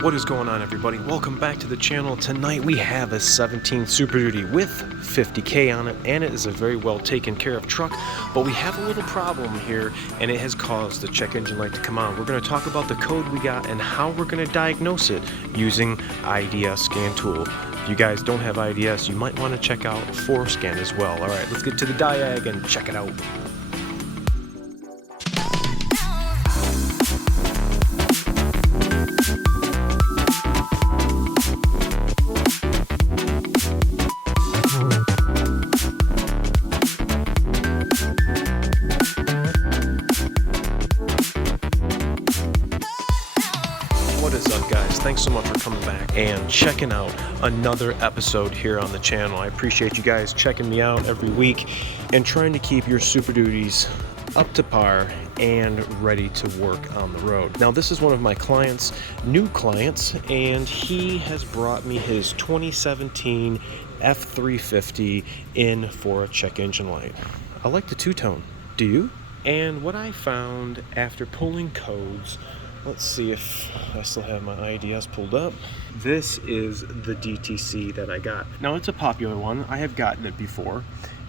What is going on, everybody? Welcome back to the channel. Tonight we have a 17 Super Duty with 50K on it, and it is a very well taken care of truck, but we have a little problem here, and it has caused the check engine light to come on. We're going to talk about the code we got and how we're going to diagnose it using IDS scan tool. If you guys don't have IDS, you might want to check out Forescan as well. All right, let's get to the diag and check it out. What is up, guys? Thanks so much for coming back and checking out another episode here on the channel. I appreciate you guys checking me out every week and trying to keep your Super Duties up to par and ready to work on the road. Now, this is one of my clients, new clients, and he has brought me his 2017 F350 in for a check engine light. I like the two-tone. Do you? And what I found after pulling codes, let's see if I still have my IDS pulled up. This is the DTC that I got. Now, it's a popular one. I have gotten it before.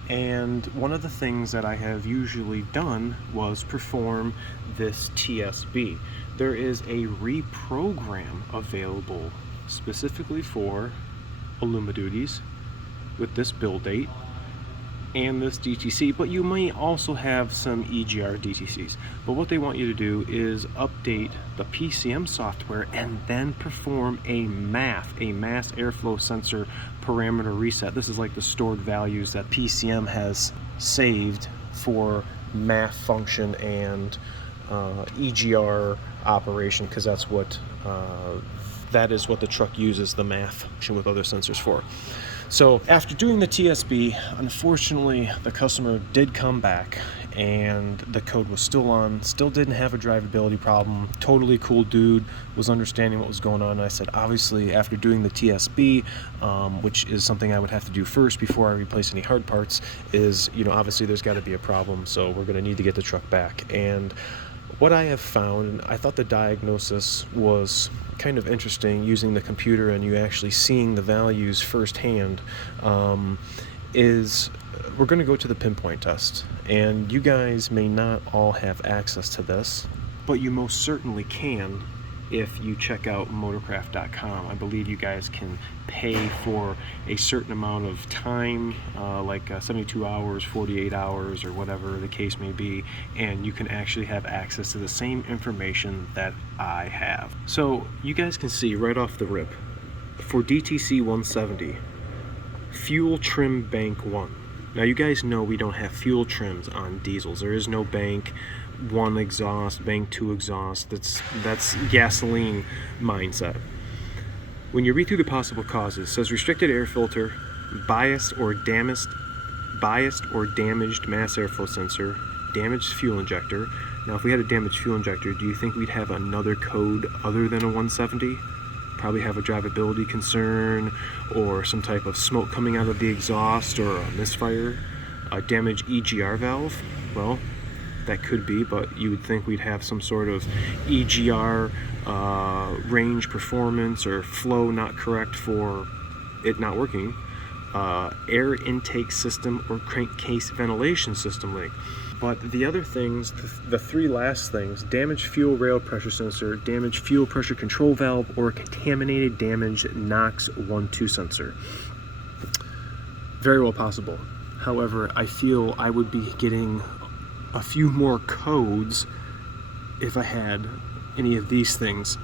And one of the things that I have usually done was perform this TSB. There is a reprogram available specifically for Illumiduties with this build date and this DTC, but you may also have some EGR DTCs. But what they want you to do is update the PCM software and then perform a mass airflow sensor parameter reset. This is like the stored values that PCM has saved for MAF function and EGR operation, because that's what that is what the truck uses the MAF function with other sensors for. So after doing the TSB, unfortunately, the customer did come back and the code was still on, still didn't have a drivability problem. Totally cool dude, was understanding what was going on. And I said, obviously, after doing the TSB, which is something I would have to do first before I replace any hard parts, is, you know, obviously there's got to be a problem, so we're going to need to get the truck back. And what I have found, I thought the diagnosis was kind of interesting using the computer and you actually seeing the values firsthand, is we're going to go to the pinpoint test. And you guys may not all have access to this, but you most certainly can if you check out motorcraft.com. I believe you guys can pay for a certain amount of time, like 72 hours, 48 hours, or whatever the case may be, and you can actually have access to the same information that I have. So you guys can see right off the rip, for DTC 170, fuel trim bank 1. Now you guys know we don't have fuel trims on diesels. There is no bank 1 exhaust, bank 2 exhaust. That's gasoline mindset. When you read through the possible causes, it says restricted air filter, biased or damaged mass airflow sensor, damaged fuel injector. Now, if we had a damaged fuel injector, do you think we'd have another code other than a 170? Probably have a drivability concern or some type of smoke coming out of the exhaust or a misfire. A damaged EGR valve, well, that could be, but you would think we'd have some sort of EGR range performance or flow not correct for it not working. Air intake system or crankcase ventilation system leak. But the other things, the three last things, damaged fuel rail pressure sensor, damaged fuel pressure control valve, or contaminated damaged NOx 1-2 sensor. Very well possible. However, I feel I would be getting a few more codes if I had any of these things.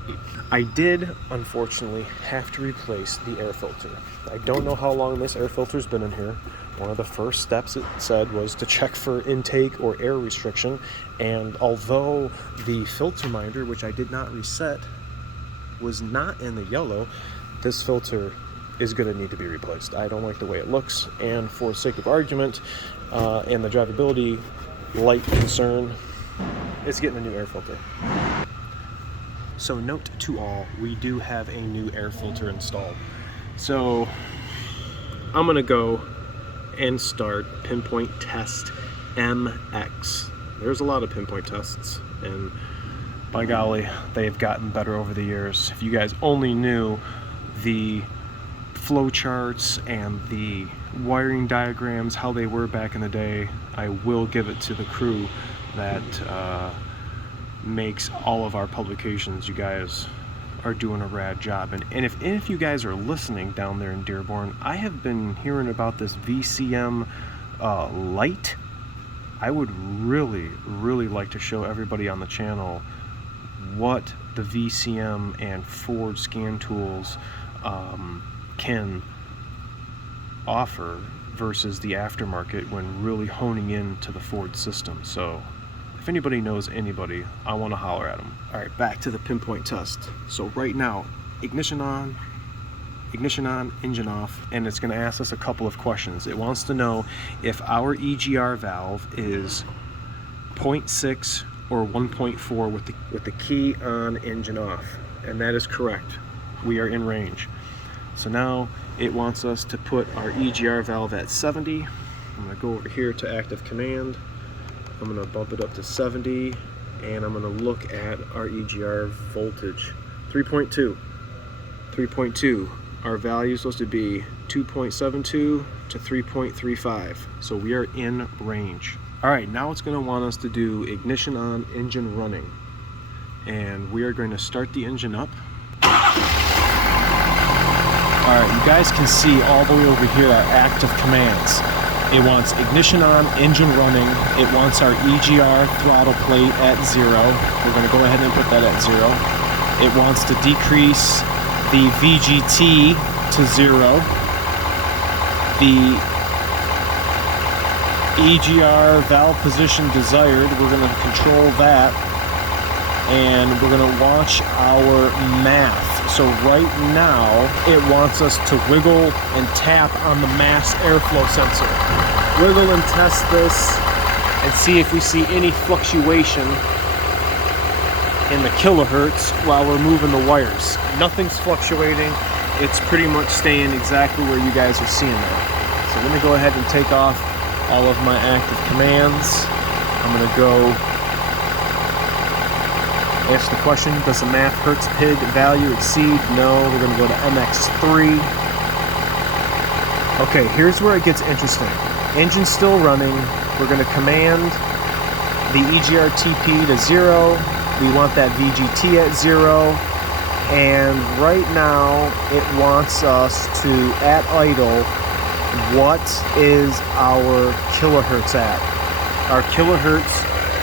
I did, unfortunately, have to replace the air filter. I don't know how long this air filter's been in here. One of the first steps it said was to check for intake or air restriction, and although the filter minder, which I did not reset, was not in the yellow, this filter is going to need to be replaced. I don't like the way it looks, and for sake of argument and the drivability light concern, it's getting a new air filter. So note to all, we do have a new air filter installed. So I'm going to go and start pinpoint test MX. There's a lot of pinpoint tests, and by golly, they've gotten better over the years. If you guys only knew the flow charts and the wiring diagrams, how they were back in the day, I will give it to the crew that makes all of our publications. You guys are doing a rad job. And if you guys are listening down there in Dearborn, I have been hearing about this VCM light. I would really like to show everybody on the channel what the VCM and Ford scan tools can offer versus the aftermarket when really honing in to the Ford system. So if anybody knows anybody, I want to holler at them. All right, back to the pinpoint test. So right now, ignition on, engine off, and it's going to ask us a couple of questions. It wants to know if our EGR valve is 0.6 or 1.4 with the key on, engine off, and that is correct. We are in range. So now it wants us to put our EGR valve at 70. I'm going to go over here to active command. I'm going to bump it up to 70, and I'm going to look at our EGR voltage. 3.2. 3.2. Our value is supposed to be 2.72 to 3.35. So we are in range. All right, now it's going to want us to do ignition on, engine running. And we are going to start the engine up. All right, you guys can see all the way over here our active commands. It wants ignition on, engine running. It wants our EGR throttle plate at 0. We're going to go ahead and put that at 0. It wants to decrease the VGT to 0. The EGR valve position desired, we're going to control that. And we're going to watch our math. So right now, it wants us to wiggle and tap on the mass airflow sensor. Wiggle and test this and see if we see any fluctuation in the kilohertz while we're moving the wires. Nothing's fluctuating. It's pretty much staying exactly where you guys are seeing that. So let me go ahead and take off all of my active commands. I'm going to go ask the question, does the math hertz PID value exceed? No. We're going to go to MX3. Okay, here's where it gets interesting. Engine's still running. We're going to command the EGR-TP to 0. We want that VGT at 0. And right now, it wants us to, at idle, what is our kilohertz at? Our kilohertz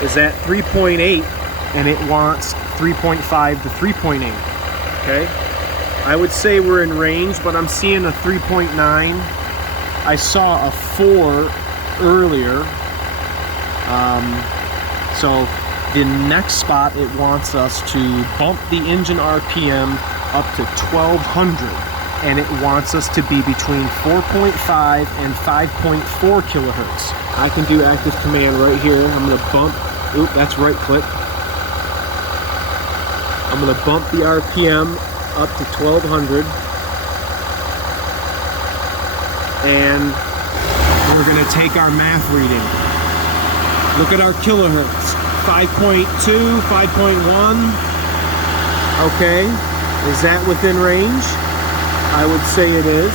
is at 3.8. And it wants 3.5 to 3.8, okay? I would say we're in range, but I'm seeing a 3.9. I saw a 4 earlier. So the next spot, it wants us to bump the engine RPM up to 1200, and it wants us to be between 4.5 and 5.4 kilohertz. I can do active command right here. I'm gonna bump, oop, that's right click. I'm going to bump the RPM up to 1200, and we're going to take our math reading. Look at our kilohertz, 5.2, 5.1. Okay, is that within range? I would say it is.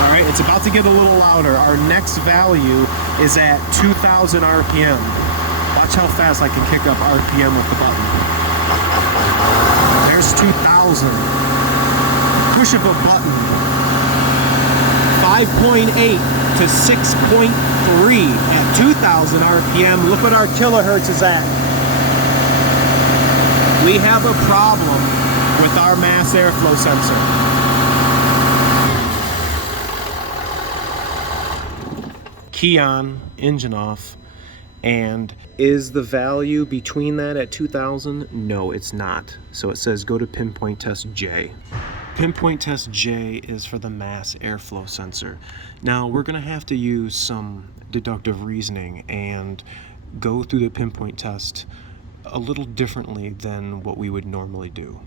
All right, it's about to get a little louder. Our next value is at 2000 RPM. Watch how fast I can kick up RPM with the button. There's 2000. Push of a button. 5.8 to 6.3 at 2000 RPM. Look what our kilohertz is at. We have a problem with our mass airflow sensor. Key on, engine off. And is the value between that at 2000? No, it's not. So it says go to pinpoint test J. Pinpoint test J is for the mass airflow sensor. Now we're going to have to use some deductive reasoning and go through the pinpoint test a little differently than what we would normally do.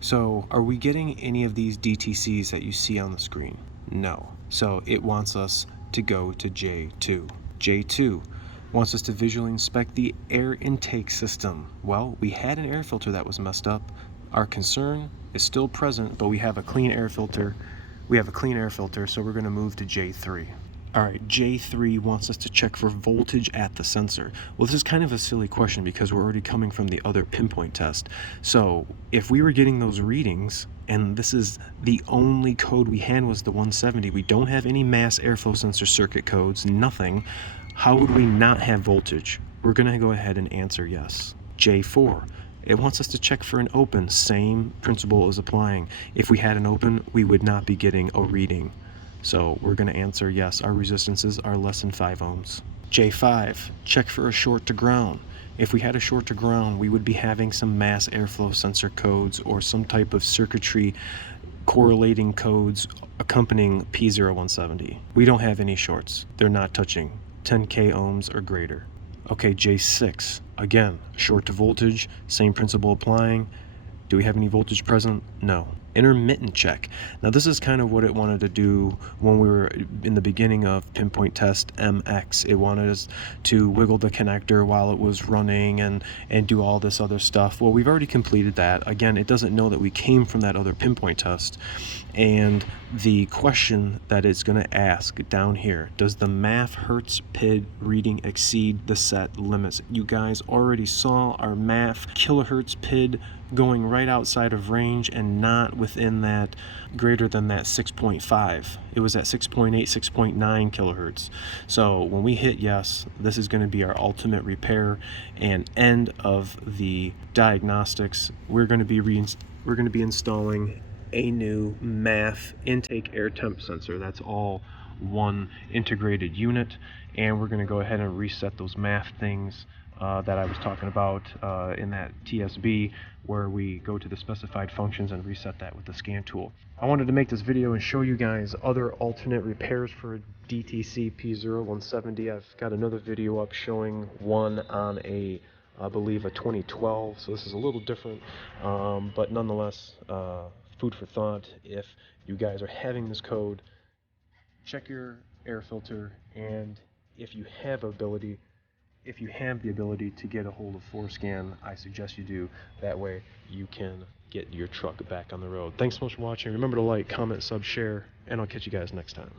So are we getting any of these DTCs that you see on the screen? No. So it wants us to go to J2. J2. wants us to visually inspect the air intake system. Well, we had an air filter that was messed up. Our concern is still present, but we have a clean air filter. So we're going to move to J3. All right, J3 wants us to check for voltage at the sensor. Well, this is kind of a silly question because we're already coming from the other pinpoint test. So if we were getting those readings, and this is the only code we had was the 170, we don't have any mass airflow sensor circuit codes, nothing, how would we not have voltage? We're going to go ahead and answer yes. J4. It wants us to check for an open. Same principle is applying. If we had an open, we would not be getting a reading. So we're going to answer yes, our resistances are less than 5 ohms. J5, check for a short to ground. If we had a short to ground, we would be having some mass airflow sensor codes or some type of circuitry correlating codes accompanying P0170. We don't have any shorts. They're not touching 10k ohms or greater. Okay, J6, again, short to voltage, same principle applying. Do we have any voltage present? No. Intermittent check. Now this is kind of what it wanted to do when we were in the beginning of pinpoint test MX. It wanted us to wiggle the connector while it was running and do all this other stuff. Well, we've already completed that. Again, it doesn't know that we came from that other pinpoint test. And the question that it's going to ask down here, does the MAF Hertz PID reading exceed the set limits? You guys already saw our MAF kilohertz PID going right outside of range and not within that greater than that 6.5. It was at 6.8, 6.9 kilohertz. So when we hit yes, this is going to be our ultimate repair and end of the diagnostics. We're going to be installing a new MAF intake air temp sensor. That's all one integrated unit, and we're going to go ahead and reset those MAF things that I was talking about in that TSB, where we go to the specified functions and reset that with the scan tool. I wanted to make this video and show you guys other alternate repairs for DTC P0170. I've got another video up showing one on I believe a 2012, so this is a little different, but nonetheless food for thought. If you guys are having this code, check your air filter, and if you have the ability to get a hold of FloorScan, I suggest you do. That way you can get your truck back on the road. Thanks so much for watching. Remember to like, comment, sub, share, and I'll catch you guys next time.